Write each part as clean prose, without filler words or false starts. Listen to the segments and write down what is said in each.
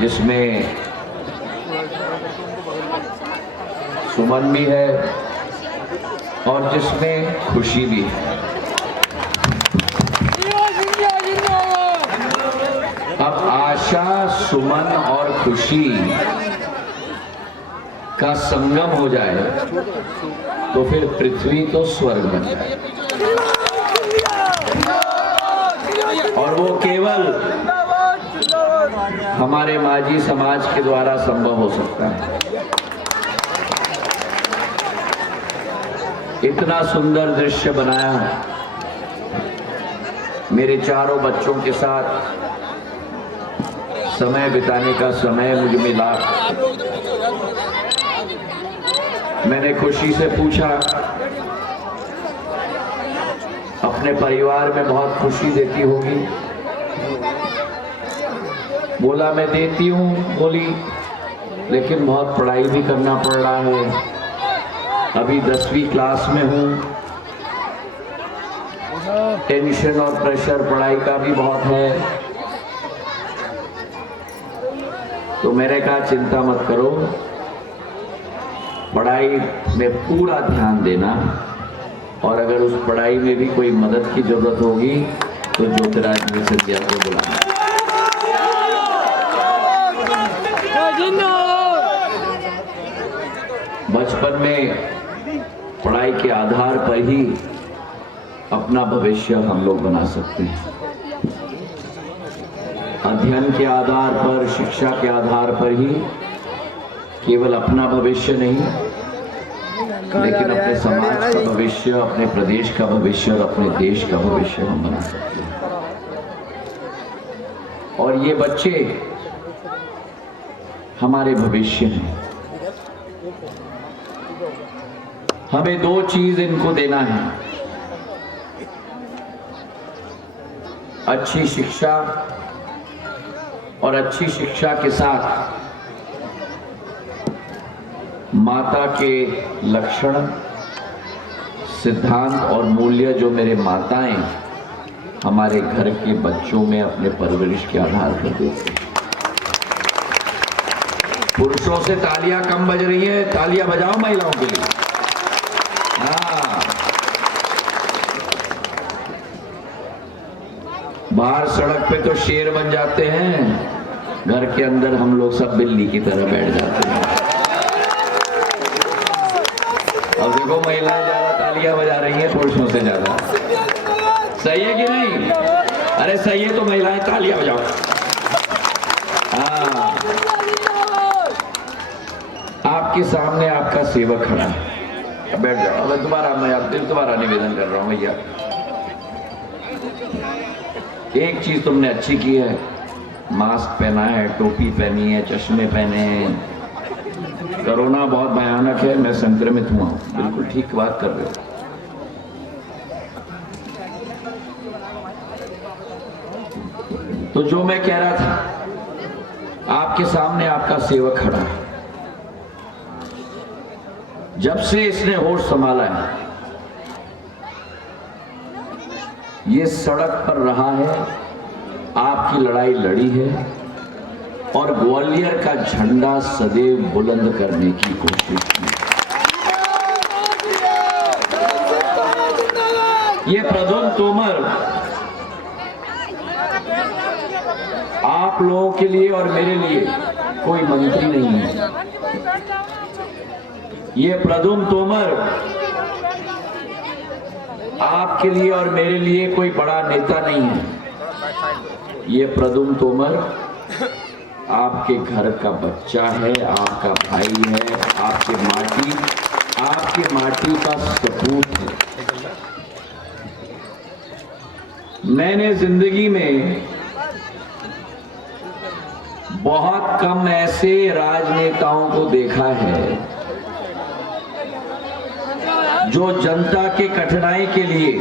जिसमें सुमन भी है और जिसमें खुशी भी है। अब आशा, सुमन और खुशी का संगम हो जाए तो फिर पृथ्वी तो स्वर्ग बन जाए, और वो केवल हमारे माझी समाज के द्वारा संभव हो सकता है। इतना सुंदर दृश्य बनाया मेरे चारों बच्चों के साथ समय बिताने का समय मुझे मिला। मैंने खुशी से पूछा, अपने परिवार में बहुत खुशी देती होगी? बोला मैं देती हूँ। बोली लेकिन बहुत पढ़ाई भी करना पड़ रहा है, अभी 10वीं क्लास में हूँ, टेंशन और प्रेशर पढ़ाई का भी बहुत है। तो मैंने कहा चिंता मत करो, पढ़ाई में पूरा ध्यान देना, और अगर उस पढ़ाई में भी कोई मदद की जरूरत होगी तो ज्योतिराज मिश्रा को बुलाना। बचपन में पढ़ाई के आधार पर ही अपना भविष्य हम लोग बना सकते हैं। अध्ययन के आधार पर, शिक्षा के आधार पर ही केवल अपना भविष्य नहीं, लेकिन अपने समाज का भविष्य, अपने प्रदेश का भविष्य और अपने देश का भविष्य हम बना सकते हैं। और ये बच्चे हमारे भविष्य हैं। हमें 2 चीज इनको देना है, अच्छी शिक्षा, और अच्छी शिक्षा के साथ माता के लक्षण, सिद्धांत और मूल्य जो मेरे माताएं हमारे घर के बच्चों में अपने परवरिश के आधार पर देते हैं। पुरुषों से तालियां कम बज रही है, तालियां बजाओ महिलाओं के लिए। हाँ, बाहर सड़क पे तो शेर बन जाते हैं, घर के अंदर हम लोग सब बिल्ली की तरह बैठ जाते हैं। अब देखो महिलाएं ज्यादा तालियां बजा रही हैं पुरुषों से ज्यादा। सही है कि नहीं? अरे सही है तो महिलाएं तालियां बजाओ। हाँ, आपके सामने आपका सेवक खड़ा है, बैठ जाओ। अब दोबारा मैं दोबारा निवेदन कर रहा हूं भैया, एक चीज तुमने अच्छी की है, मास्क पहना है, टोपी पहनी है, चश्मे पहने हैं। कोरोना बहुत भयानक है, मैं संक्रमित हुआ, बिल्कुल ठीक बात कर रहे हो। तो जो मैं कह रहा था, आपके सामने आपका सेवक खड़ा है। जब से इसने होश संभाला है, ये सड़क पर रहा है, आपकी लड़ाई लड़ी है, और ग्वालियर का झंडा सदैव बुलंद करने की कोशिश की। ये प्रद्युम्न तोमर आप लोगों के लिए और मेरे लिए कोई मंत्री नहीं है। ये प्रद्युम्न तोमर आपके लिए और मेरे लिए कोई बड़ा नेता नहीं है। ये प्रद्युम्न तोमर आपके घर का बच्चा है, आपका भाई है, आपके माटी का सपूत है। मैंने जिंदगी में बहुत कम ऐसे राजनेताओं को देखा है जो जनता के कठिनाई के लिए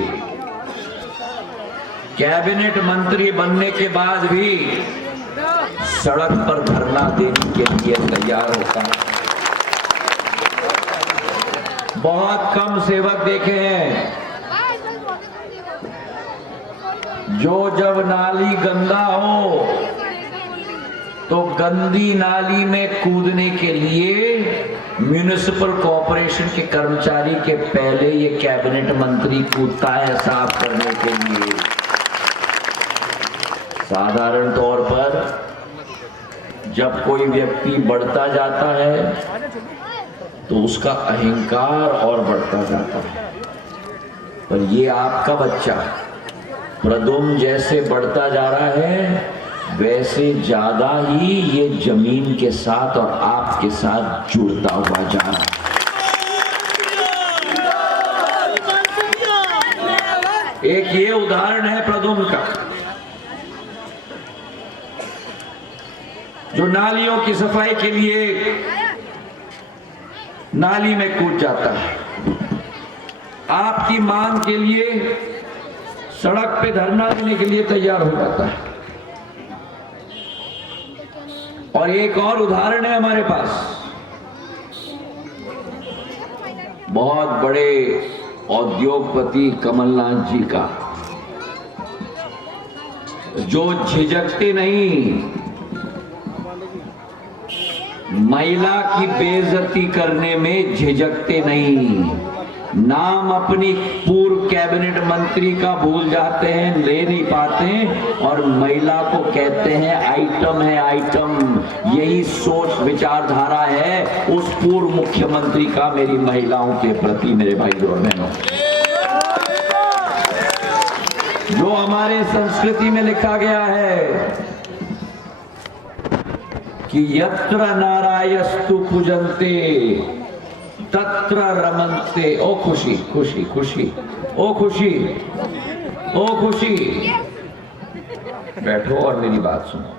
कैबिनेट मंत्री बनने के बाद भी सड़क पर धरना देने के लिए तैयार होता है। बहुत कम सेवक देखे हैं जो जब नाली गंदा हो तो गंदी नाली में कूदने के लिए म्युनिसिपल कॉर्पोरेशन के कर्मचारी के पहले ये कैबिनेट मंत्री कूदता है साफ करने के लिए। साधारण तौर पर जब कोई व्यक्ति बढ़ता जाता है तो उसका अहंकार और बढ़ता जाता है, पर ये आपका बच्चा प्रदुम्न जैसे बढ़ता जा रहा है वैसे ज्यादा ही ये जमीन के साथ और आपके साथ जुड़ता हुआ जा रहा है। एक ये उदाहरण है प्रदुम्न का, जो नालियों की सफाई के लिए नाली में कूद जाता है, आपकी मांग के लिए सड़क पे धरना देने के लिए तैयार हो जाता है। और एक और उदाहरण है हमारे पास, बहुत बड़े उद्योगपति कमलनाथ जी का, जो झिझकते नहीं, महिला की बेइज्जती करने में झिझकते नहीं, नाम अपनी पूर्व कैबिनेट मंत्री का भूल जाते हैं, ले नहीं पाते और महिला को कहते हैं आइटम है आइटम। यही सोच विचारधारा है उस पूर्व मुख्यमंत्री का मेरी महिलाओं के प्रति, मेरे भाई और बहनों। जो हमारे संस्कृति में लिखा गया है कि यत्र नारायस्तु पूजन्ते तत्र रमन्ते। ओ खुशी खुशी खुशी, ओ खुशी, ओ खुशी, बैठो और मेरी बात सुनो।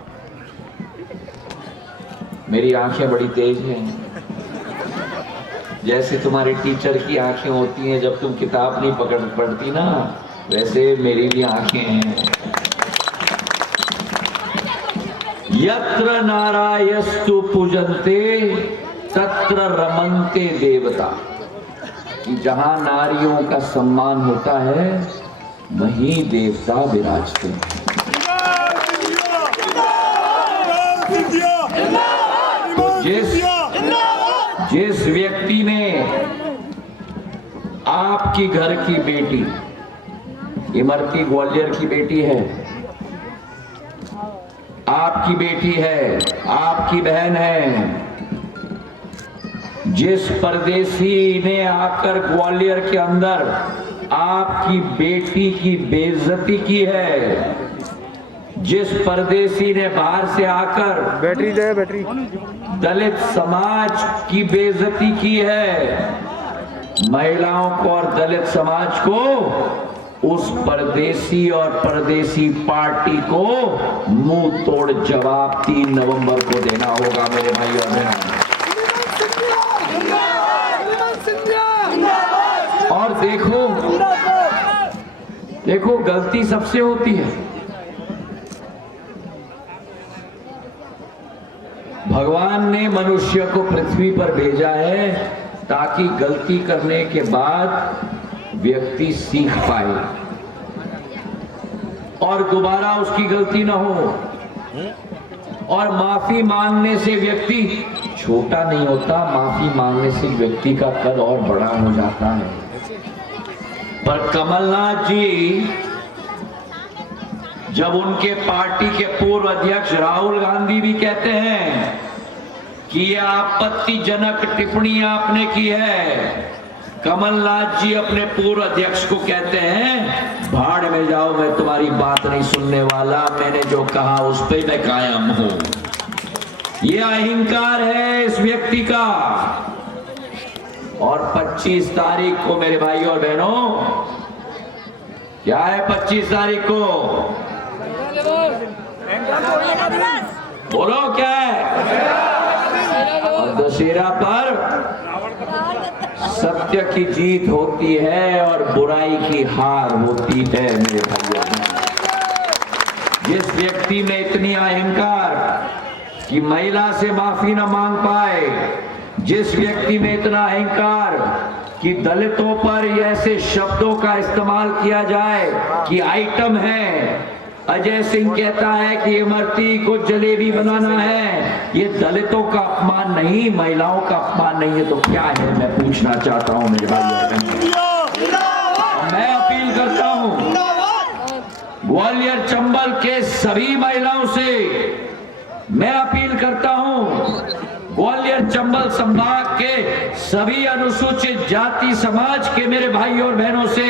मेरी आंखें बड़ी तेज हैं, जैसे तुम्हारे टीचर की आंखें होती हैं जब तुम किताब नहीं पढ़ती ना, वैसे मेरी भी आंखें हैं। यत्र नारायस्तु पूजन्ते तत्र रमन्ते देवता, कि जहां नारियों का सम्मान होता है वहीं देवता विराजते हैं। तो जिस व्यक्ति ने आपकी घर की बेटी, इमरती ग्वालियर की बेटी है, आपकी बेटी है, आपकी बहन है, जिस परदेसी ने आकर ग्वालियर के अंदर आपकी बेटी की बेइज्जती की है, जिस परदेसी ने बाहर से आकर बैटरी दलित समाज की बेइज्जती की है, महिलाओं को और दलित समाज को, उस परदेसी और परदेसी पार्टी को मुंह तोड़ जवाब 3 नवंबर को देना होगा मेरे भाई और बहनों। और देखो गलती सबसे होती है। भगवान ने मनुष्य को पृथ्वी पर भेजा है ताकि गलती करने के बाद व्यक्ति सीख पाए और दोबारा उसकी गलती ना हो। और माफी मांगने से व्यक्ति छोटा नहीं होता, माफी मांगने से व्यक्ति का कद और बड़ा हो जाता है। पर कमलनाथ जी, जब उनके पार्टी के पूर्व अध्यक्ष राहुल गांधी भी कहते हैं कि यह आपत्तिजनक टिप्पणी आपने की है, कमलनाथ जी अपने पूर्व अध्यक्ष को कहते हैं भाड़ में जाओ, मैं तुम्हारी बात नहीं सुनने वाला, मैंने जो कहा उस पे मैं कायम हूं। यह अहंकार है इस व्यक्ति का। और 25 तारीख को मेरे भाई और बहनों, क्या है 25 तारीख को? बोलो क्या है? और दशहरा पर सत्य की जीत होती है और बुराई की हार होती है मेरे भाइयों। जिस व्यक्ति में इतनी अहंकार कि महिला से माफी न मांग पाए, जिस व्यक्ति में इतना अहंकार कि दलितों पर ऐसे शब्दों का इस्तेमाल किया जाए कि आइटम है, अजय सिंह कहता है कि इमरती को जलेबी बनाना है। ये दलितों का अपमान नहीं, महिलाओं का अपमान नहीं है तो क्या है? मैं पूछना चाहता हूं मेरे भाई। मैं अपील करता हूं ग्वालियर चंबल के सभी महिलाओं से, मैं अपील करता हूं ग्वालियर चंबल संभाग के सभी अनुसूचित जाति समाज के मेरे भाई और बहनों से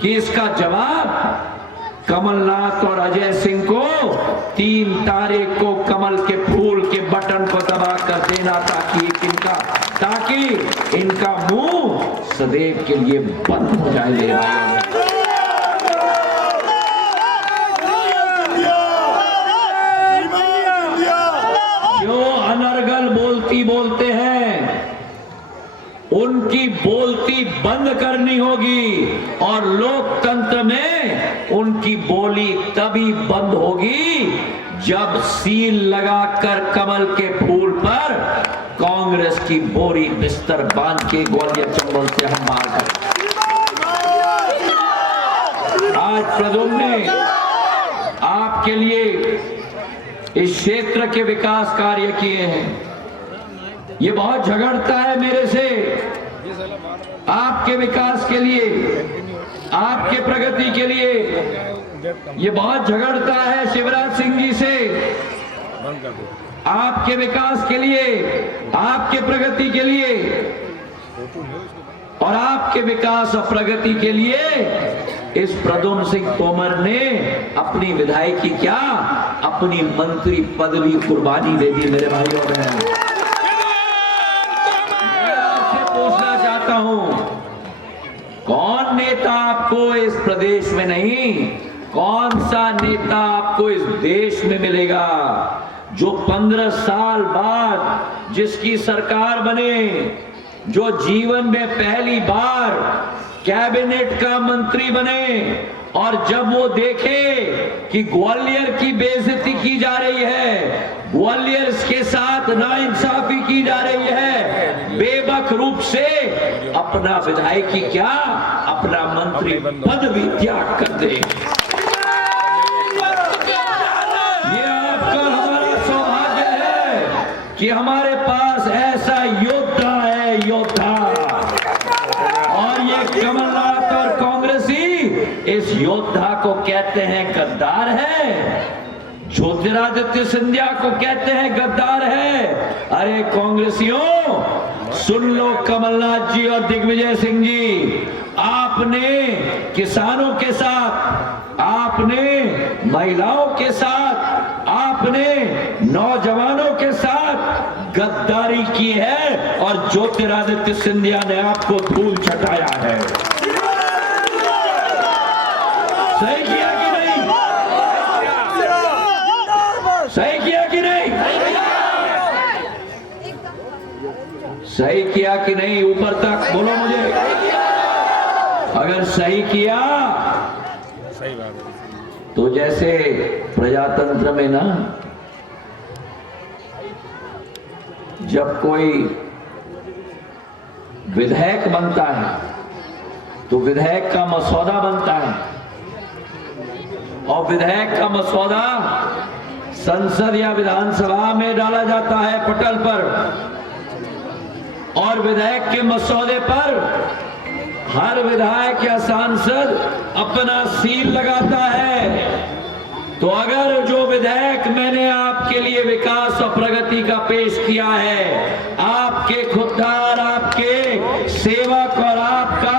कि इसका जवाब कमलनाथ और अजय सिंह को 3 तारीख को कमल के फूल के बटन को दबा कर देना, ताकि इनका मुंह सदैव के लिए बंद हो जाए। जो अनर्गल बोलते हैं उनकी बोलती बंद करनी होगी और लोकतंत्र में उनकी बोली तभी बंद होगी जब सील लगाकर कमल के फूल पर कांग्रेस की बोरी बिस्तर बांध के ग्वालियर चंबल से हम बाहर करें। आज प्रदुम्न ने आपके लिए इस क्षेत्र के विकास कार्य किए हैं। ये बहुत झगड़ता है मेरे से आपके विकास के लिए, आपके प्रगति के लिए। ये बहुत झगड़ता है शिवराज सिंह जी से आपके विकास के लिए, आपके प्रगति के लिए और आपके विकास और प्रगति के लिए इस प्रद्युम्न सिंह तोमर ने अपनी विधायकी क्या, अपनी मंत्री पदवी कुर्बानी दे दी। मेरे भाइयों और बहनों, मैं आपसे पूछना चाहता हूं, कौन नेता आपको इस प्रदेश में नहीं, कौन सा नेता आपको इस देश में मिलेगा जो 15 साल बाद जिसकी सरकार बने, जो जीवन में पहली बार कैबिनेट का मंत्री बने और जब वो देखे कि ग्वालियर की बेइज्जती की जा रही है, ग्वालियर के साथ नाइंसाफी की जा रही है, बेबक रूप से अपना विधायकी क्या, अपना मंत्री पद भी त्याग कर दे। ये आपका हमारा सौभाग्य है कि हमारे पास ऐसा योद्धा है, योद्धा। और ये कमलनाथ और कांग्रेसी इस योद्धा को कहते हैं गद्दार है, ज्योतिरादित्य सिंधिया को कहते हैं गद्दार है। अरे कांग्रेसियों सुन लो, कमलनाथ जी और दिग्विजय सिंह जी, आपने किसानों के साथ, आपने महिलाओं के साथ, आपने नौजवानों के साथ गद्दारी की है और ज्योतिरादित्य सिंधिया ने आपको धूल चटाया है। सही किया कि नहीं? सही किया कि नहीं? सही किया कि नहीं? ऊपर तक बोलो मुझे। अगर सही किया तो जैसे प्रजातंत्र में ना, जब कोई विधेयक बनता है तो विधेयक का मसौदा बनता है और विधेयक का मसौदा संसद या विधानसभा में डाला जाता है पटल पर, और विधेयक के मसौदे पर हर विधायक या सांसद अपना सील लगाता है। तो अगर जो विधेयक मैंने आपके लिए विकास और प्रगति का पेश किया है, आपके खुददार, आपके सेवक और आपका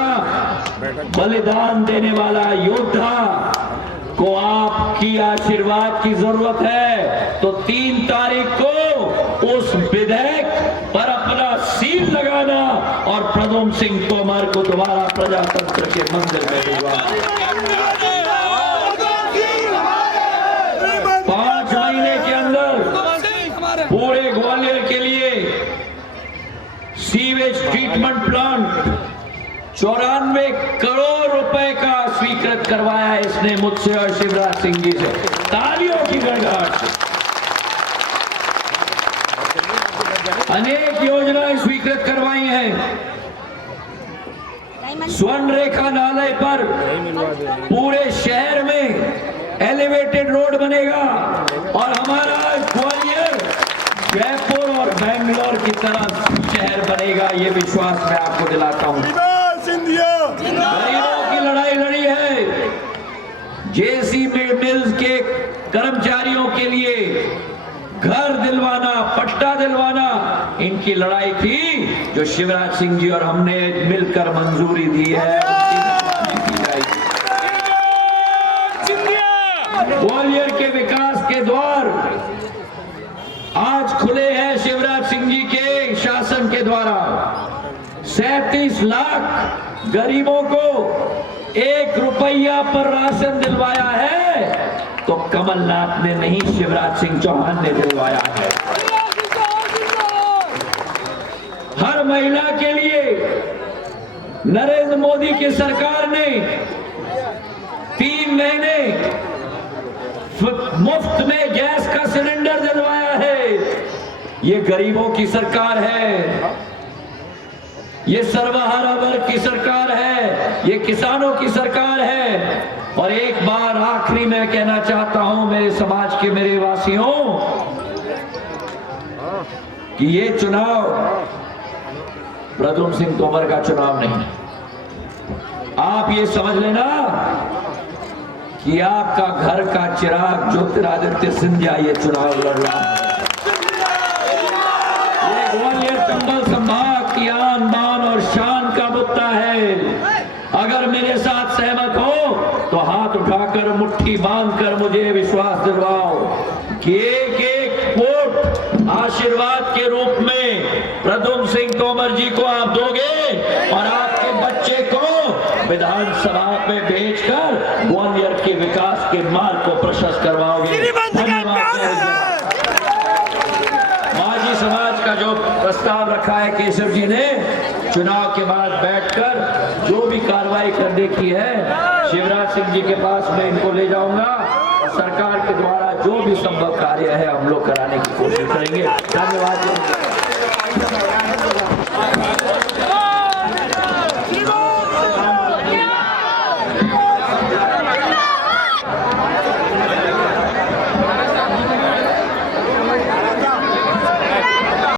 बलिदान देने वाला योद्धा को आपकी आशीर्वाद की जरूरत है, तो 3 तारीख को उस विधेयक पर अपना सील लगाना और प्रद्युम्न सिंह तोमर को दोबारा प्रजातंत्र के मंदिर में भेजना। 5 महीने के अंदर पूरे ग्वालियर के लिए सीवेज ट्रीटमेंट प्लांट 94 करोड़ रुपए का स्वीकृत करवाया इसने मुझसे और शिवराज सिंह जी से। तालियों की गड़गड़ाहट से अनेक योजनाएं स्वीकृत करवाई हैं। स्वर्ण रेखा नाले पर पूरे शहर में एलिवेटेड रोड बनेगा और हमारा ग्वालियर जयपुर और बेंगलोर की तरह शहर बनेगा, ये विश्वास मैं आपको दिलाता हूँ। गरीबों की लड़ाई लड़ी है, जेसी मिल्स के कर्मचारियों के लिए घर दिलवाना, पट्टा दिलवाना, इनकी लड़ाई थी जो शिवराज सिंह जी और हमने मिलकर मंजूरी दी है। ग्वालियर के विकास के द्वार आज खुले हैं शिवराज सिंह जी के शासन के द्वारा। 37 लाख गरीबों को 1 रुपया पर राशन दिलवाया है, तो कमलनाथ ने नहीं, शिवराज सिंह चौहान ने दिलवाया है। हर महिला के लिए नरेंद्र मोदी की सरकार ने 3 महीने मुफ्त में गैस का सिलेंडर दिलवाया है। ये गरीबों की सरकार है, ये सर्वहारा वर्ग की सरकार है, ये किसानों की सरकार है। और एक बार आखिरी में कहना चाहता हूं मेरे समाज के मेरे वासियों कि ये चुनाव प्रद्युम्न सिंह तोमर का चुनाव नहीं। आप ये समझ लेना कि आपका घर का चिराग ज्योतिरादित्य सिंधिया ये चुनाव लड़ रहा है। ये ग्वालियर चंबल संभाग की आन बान और शान का मुद्दा है। अगर मेरे साथ सहमत हो तो हाथ उठाकर मुट्ठी बांधकर मुझे विश्वास दिलवाओ कि एक एक वोट आशीर्वाद के रूप में प्रद्युम्न सिंह तोमर जी को आप दोगे और आपके बच्चे को विधानसभा में भेजकर ग्वालियर के विकास के मार्ग को प्रशस्त करवाओगे। मांझी समाज का जो प्रस्ताव रखा है केशव जी ने, चुनाव के बाद बैठकर जो भी कार्रवाई करने की है शिवराज सिंह जी के पास मैं इनको ले जाऊंगा। सरकार के द्वारा जो भी संभव कार्य है हम लोग कराने की कोशिश करेंगे। धन्यवाद।